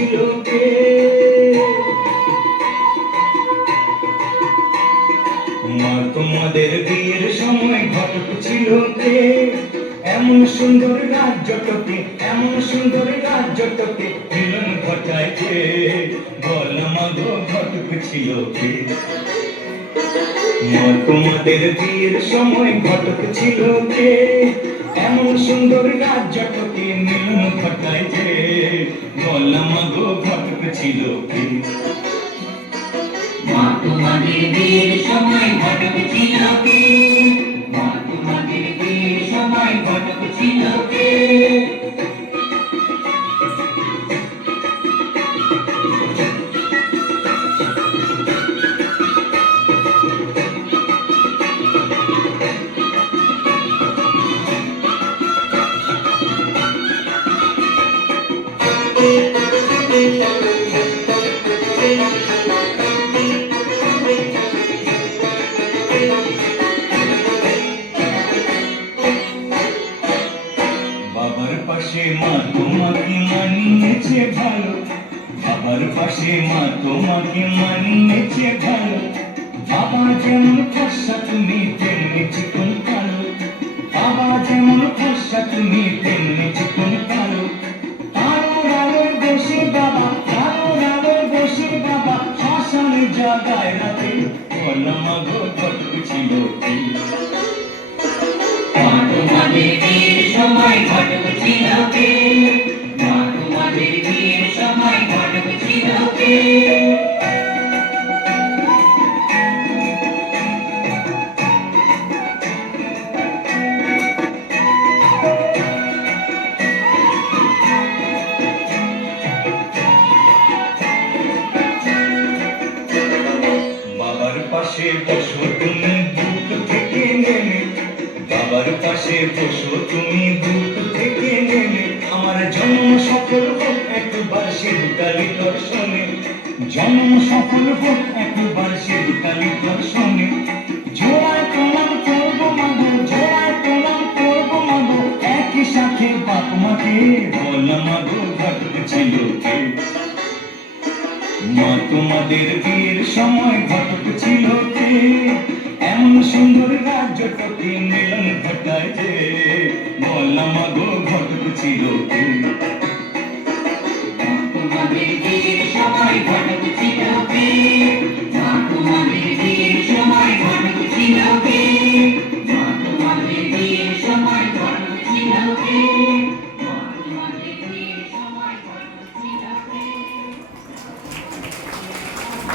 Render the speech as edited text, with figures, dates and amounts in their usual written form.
ছিল কে? মা তোমাদের বিয়ের সময় ঘটক ছিল কে? এমন সুন্দর রাজ্যটকে, এমন সুন্দর রাজ্যটকে মিলন ঘটায় কে? বল মা গো ঘটক ছিল কে? মা তোমাদের বিয়ের সময় ঘটক ছিল কে? এমন সুন্দর রাজ্যটকে মিলন ঘটায় কে? বল মা গো ঘটক ছিল কে? মা তোমাদের বিয়ের সময় ঘটক ছিল কে? মা তোমাদের বিয়ের সময় ঘটক ছিল কে? বাবার পাশে মা তোমাকে মানিয়েছে ভালো, বাবার পাশে মা তোমাকে মানিয়েছে ভালো। বাবা যেমন ফর্সা তুমি তেমনি চিকন কালো, বাবা যেমন ফর্সা তুমি তেমনি চিকন কালো। আলোর আলোয় বসে বাবা, আলোর আলোয় বসে বাবা শ্মশানে জাগায় রাতে। বলো মা গো ঘটক ছিল কে? মা তোমাদের বিয়ের সময় ঘটক ছিল কে? মা তোমাদের বিয়ের সময় ঘটক ছিল কে? বাবার পাশে বসো তুমি বুক থেকে নেমে, বাবার পাশে বসো তুমি বুক থেকে নেমে। আমার জন্ম সফল হোক একবার সিধুকালী দর্শনে, জন্ম সফল হোক একবার সিধুকালী দর্শনে। জোড়ায় প্রণাম করবো মাগো, জোড়ায় প্রণাম করবো মাগো, একই সাথে বাপ মাকে। বল মাগো ঘটক ছিল কে? মা তোমাদের বিয়ের সময় ঘটক ছিল কে? এমন সুন্দর রাজ্যটকে মিলন ঘটায় যে। বল মা গো ঘটক ছিল কে?